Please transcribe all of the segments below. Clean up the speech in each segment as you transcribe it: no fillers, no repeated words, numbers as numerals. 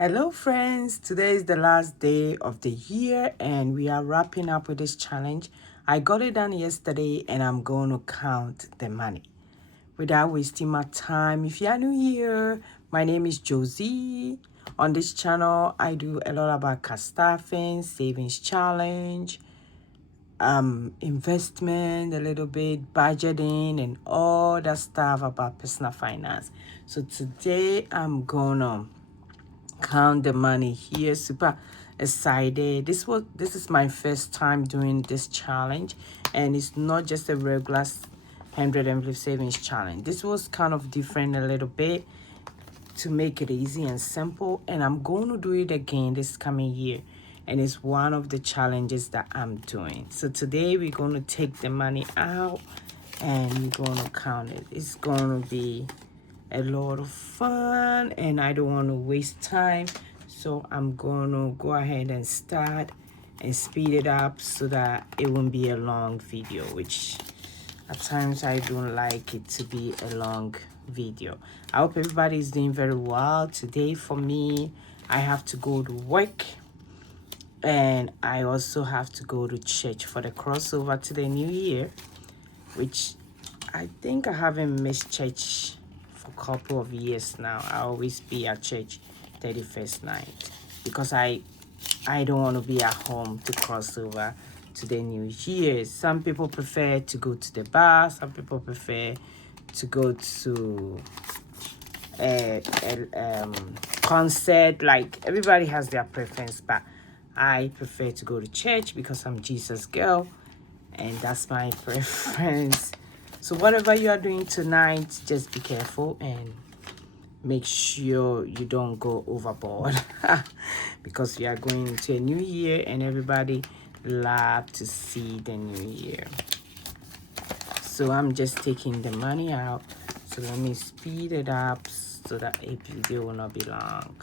Hello friends, today is the last day of the year and we are wrapping up with this challenge. I got it done yesterday and I'm going to count the money. Without wasting my time, if you are new here, my name is Josie. On this channel, I do a lot about cash staffing, savings challenge, investment, a little bit budgeting and all that stuff about personal finance. So today I'm gonna count the money here. Super excited. This is my first time doing this challenge, and it's not just a regular 100 envelope savings challenge. This was kind of different a little bit to make it easy and simple, and I'm going to do it again this coming year, and it's one of the challenges that I'm doing. So today we're going to take the money out and we're going to count it. It's going to be a lot of fun and I don't want to waste time, so I'm going to go ahead and start and speed it up so that it won't be a long video, which at times I don't like it to be a long video. I hope everybody is doing very well. Today for me, I have to go to work and I also have to go to church for the crossover to the new year, which I think I haven't missed church for a couple of years now. I always be at church 31st night because I don't want to be at home to cross over to the new year. Some people prefer to go to the bar. Some people prefer to go to a concert. Like everybody has their preference, but I prefer to go to church because I'm Jesus girl and that's my preference. So whatever you are doing tonight, just be careful and make sure you don't go overboard because we are going into a new year and everybody love to see the new year. So I'm just taking the money out. So let me speed it up so that a video will not be long.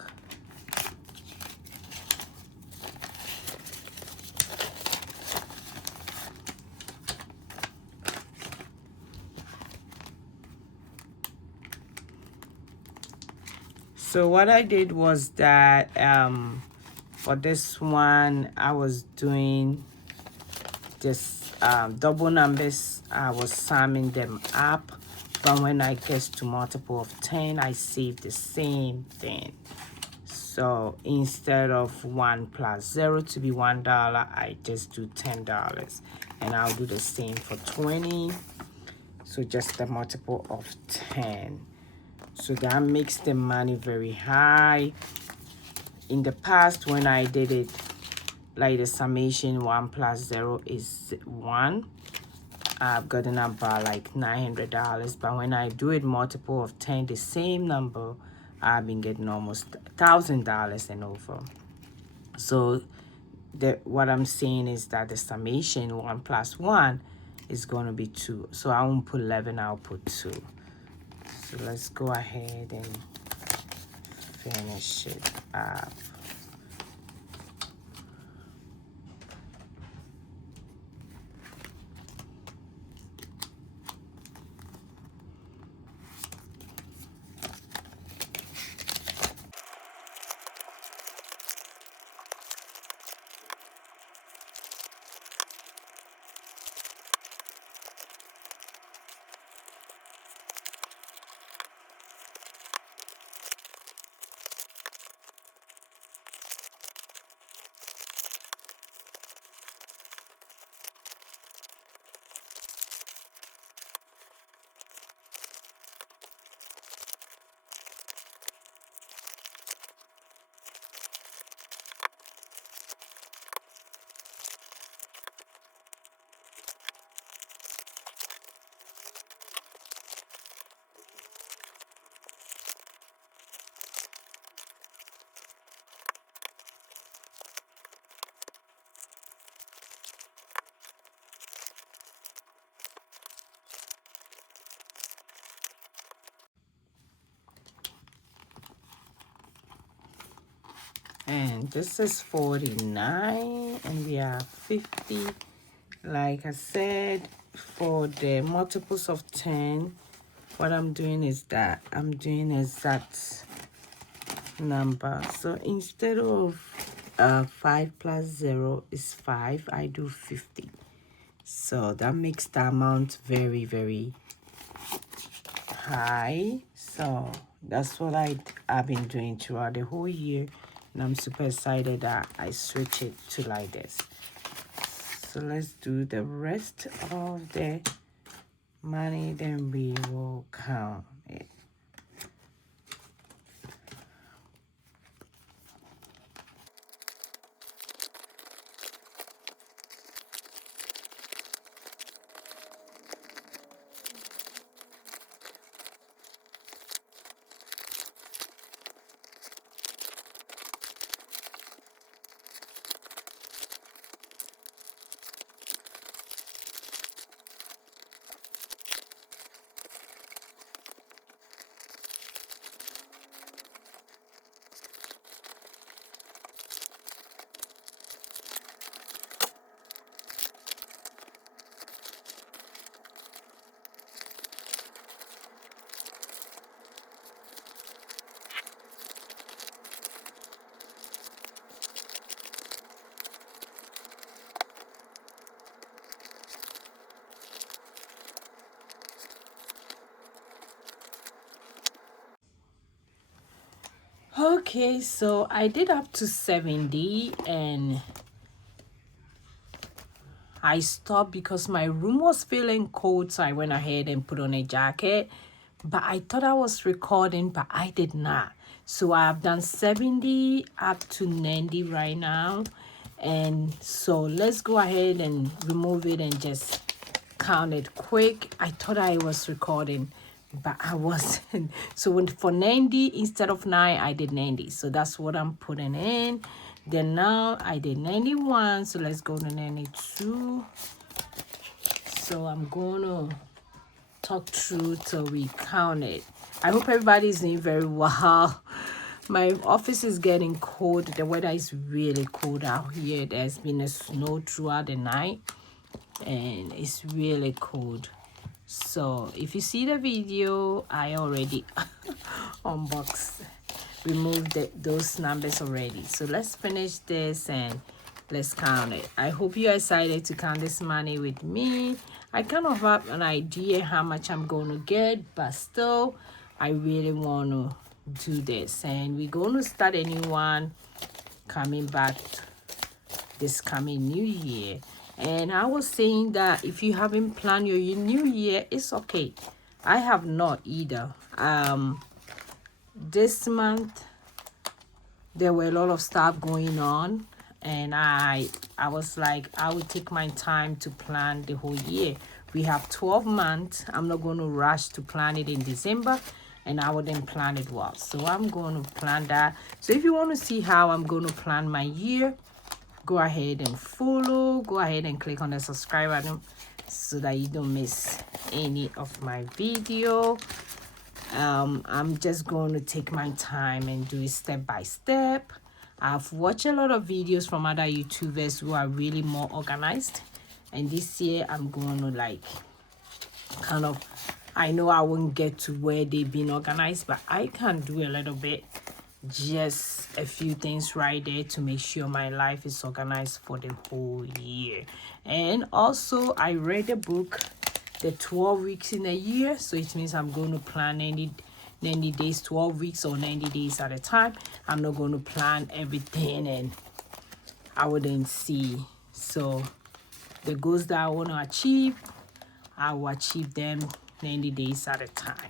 So what I did was that for this one, I was doing this double numbers. I was summing them up, but when I get to multiple of 10, I save the same thing. So instead of 1 plus 0 to be $1, I just do $10, and I'll do the same for 20. So just the multiple of 10. So that makes the money very high. In the past, when I did it, like the summation 1 plus 0 is 1, I've gotten about like $900. But when I do it multiple of 10, the same number, I've been getting almost $1,000 and over. So what I'm saying is that the summation 1 plus 1 is going to be 2. So I won't put 11, I'll put 2. So let's go ahead and finish it up. And this is 49 and we are 50. Like I said, for the multiples of 10, what I'm doing is that I'm doing exact number. So instead of 5 plus 0 is 5, I do 50. So that makes the amount very, very high. So that's what I've been doing throughout the whole year, and I'm super excited that I switch it to like this. So let's do the rest of the money, then we will count it. Okay, so I did up to 70 and I stopped because my room was feeling cold, so I went ahead and put on a jacket. But I thought I was recording, but I did not. So I've done 70 up to 90 right now. And so let's go ahead and remove it and just count it quick. I thought I was recording, but I wasn't. So for 90, instead of 9, I did 90. So that's what I'm putting in. Then now I did 91. So let's go to 92. So I'm going to talk through till we count it. I hope everybody's doing very well. My office is getting cold. The weather is really cold out here. There's been a snow throughout the night and it's really cold. So if you see the video, I already unboxed, removed those numbers already. So let's finish this and let's count it. I hope you're excited to count this money with me. I kind of have an idea how much I'm going to get, but still I really want to do this. And we're going to start a new one coming back this coming new year. And I was saying that if you haven't planned your new year, it's okay. I have not either. This month there were a lot of stuff going on, and I was like, I would take my time to plan the whole year. We have 12 months. I'm not going to rush to plan it in December, and I wouldn't plan it well. So I'm going to plan that. So if you want to see how I'm going to plan my year, go ahead and follow. Go ahead and click on the subscribe button so that you don't miss any of my video. I'm just going to take my time and do it step by step. I've watched a lot of videos from other YouTubers who are really more organized, and this year I'm going to like kind of, I know I won't get to where they've been organized, but I can do a little bit, just a few things right there to make sure my life is organized for the whole year. And also I read a book, the 12 weeks in a year, so it means I'm going to plan 90 days, 12 weeks, or 90 days at a time. I'm not going to plan everything and I wouldn't see. So the goals that I want to achieve, I will achieve them 90 days at a time,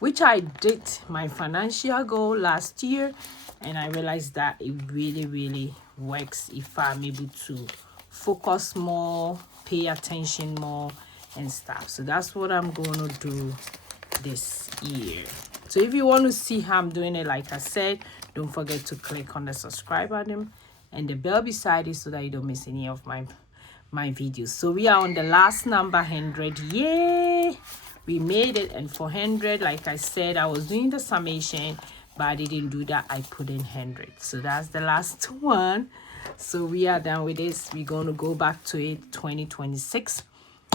which I did my financial goal last year, and I realized that it really works if I'm able to focus more, pay attention more and stuff. So that's what I'm going to do this year. So if you want to see how I'm doing it, like I said, don't forget to click on the subscribe button and the bell beside it so that you don't miss any of my videos. So we are on the last number, 100. Yay, we made it. And for 100, like I said, I was doing the summation, but I didn't do that. I put in 100. So that's the last one. So we are done with this. We're going to go back to it 2026.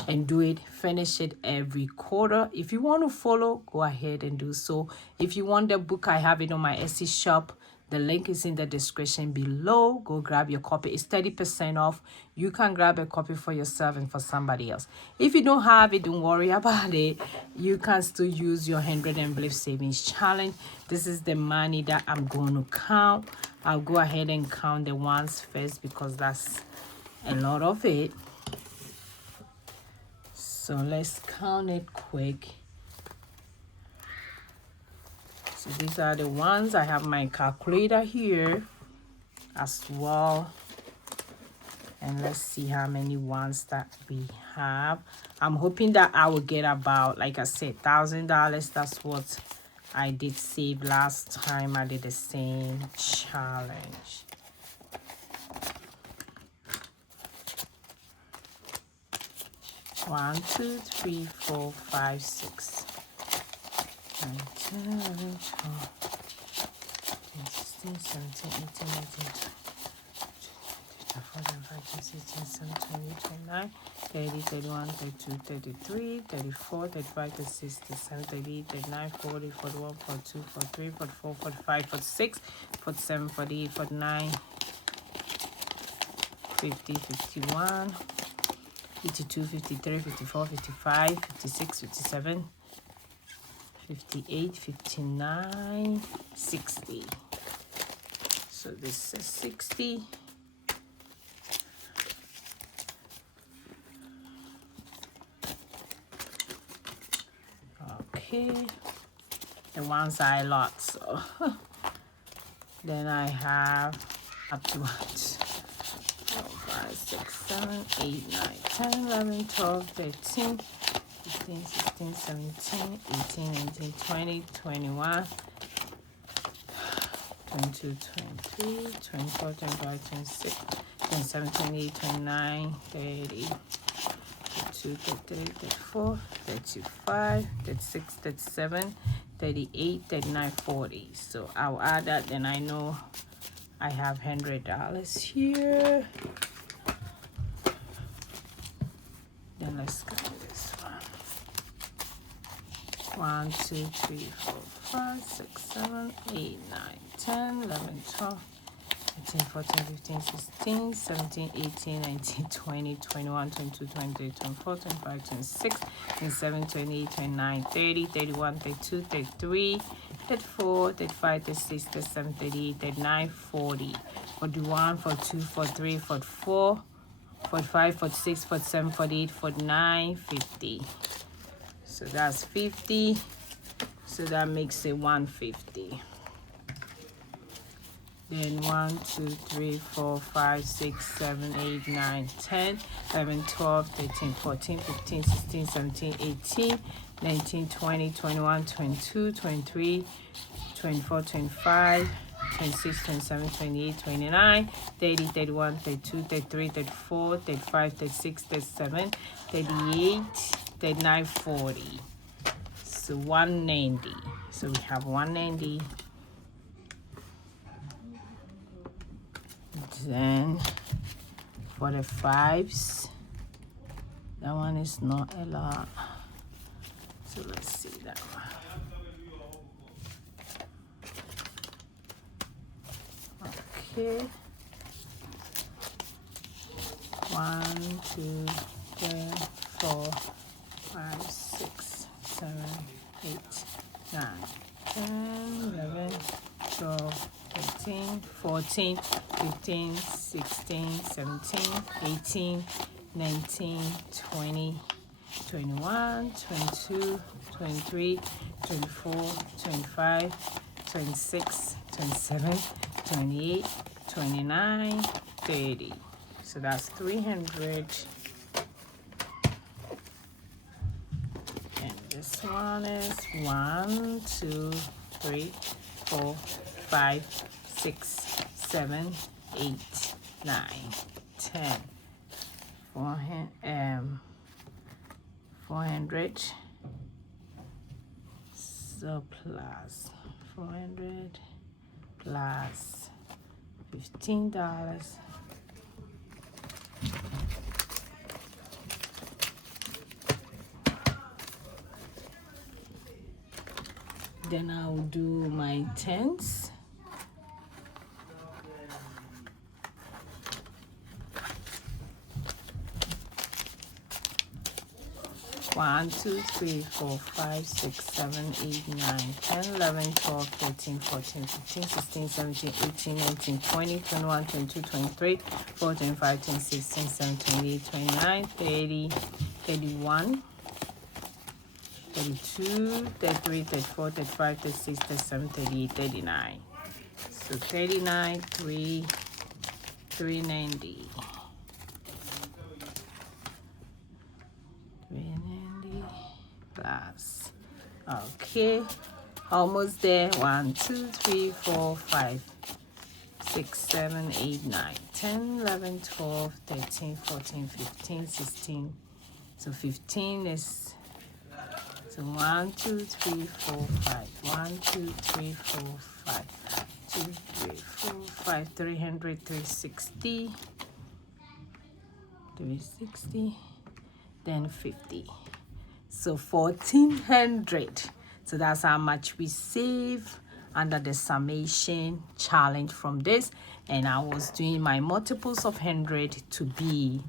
and do it, finish it every quarter. If you want to follow, go ahead and do so. If you want the book, I have it on my Etsy shop. The link is in the description below. Go grab your copy. It's 30% off. You can grab a copy for yourself and for somebody else. If you don't have it, don't worry about it. You can still use your 100 envelope savings challenge. This is the money that I'm going to count. I'll go ahead and count the ones first because that's a lot of it. So let's count it quick. So these are the ones. I have my calculator here as well. And let's see how many ones that we have. I'm hoping that I will get about, like I said, $1,000. That's what I did save last time I did the same challenge. One, two, three, four, five, 6, 9, 10, 11, 12, 16, 17, 18, 19, 20, 30, 31, 32, 33, 34, 35, 36, 37, 38, 39, 40, 41, 42, 43, 44, 45, 46, 47, 48, 49, 50, 51, 52, 53, 54, 55, 56, 57, 58, 59, 60. So this is 60. Okay. The ones I lost. So then I have up to what? 4, 5, 6, 7, 8, 9, 10, 11, 12, 13, 15, 16, 17, 18, 19, 20, 21, 22, 23, 24, 25, 26, 27, 28, 29, 30, 32, 33, 34, 35, 36, 37, 38, 39, 40. So I'll add that, then I know I have $100 here. Then let's go to this one. 1, 2, 3, 4, 5, 6, 7, 8, 9, 10, 11, 12, 13, 14, 15, 16, 17, 18, 19, 20, 21, 22, 23, 24, 25, 26, 27, 28, 29, 30, 31, 32, 33, 34, 35, 36, 37, 38, 39, 40, 41, 42, 43, 44, 45, 46, 47, 48, 49, 50. So that's 50. So that makes it 150. Then 1, 2, 3, 4, 5, 6, 7, 8, 9, 10, 11, 12, 13, 14, 15, 16, 17, 18, 19, 20, 21, 22, 23, 24, 25, 26, 27, 28, 29, 30, 31, 32, 33, 34, 35, 36, 37, 38, 39, 40. So 190. So we have 190. Then for the 5s, that one is not a lot. So let's see that one. Okay. 1, 2, 3, 4, 5, 6, 7, 8, 9, 10, 11, 12, 13, 14, 15, 16, 17, 18, 19, 20, 21, 22, 23, 24, 25, 26, 27, 28, 29, 30. So that's 300. And this one is 1, 2, 3, 4, 5, 6, 7, 8, 9, 10. 400 so plus 400 plus $15 Then I'll do my tens. One, 2, 3, 4, 5, 6, 7, 8, 9, 10, 11, 12, 13, 14, 15, 16, 17, 18, 19, 20, 21, 22, 23, 24, 25, 26, 27, 28, 29, 30, 31, 32, 33, 34, 35, 36, 37, 38, 39. So 39, 390. 390 plus. Okay, almost there. 1, 2, 3, 4, 5, 6, 7, 8, 9, 10, 11, 12, 13, 14, 15, 16. So 15 is, so 1, 2, 3, 4, 5. 1, 2, 3, 4, 5. 2, 3, 4, 5. 300, 360. 360. Then 50. So 1400. So that's how much we save under the summation challenge from this. And I was doing my multiples of 100 to be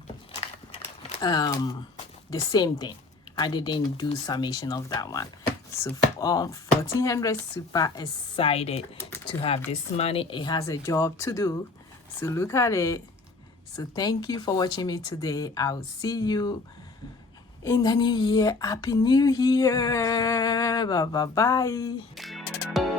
the same thing. I didn't do summation of that one. So 1400, super excited to have this money. It has a job to do, so look at it. So thank you for watching me today. I'll see you in the new year. Happy New Year. Bye bye bye.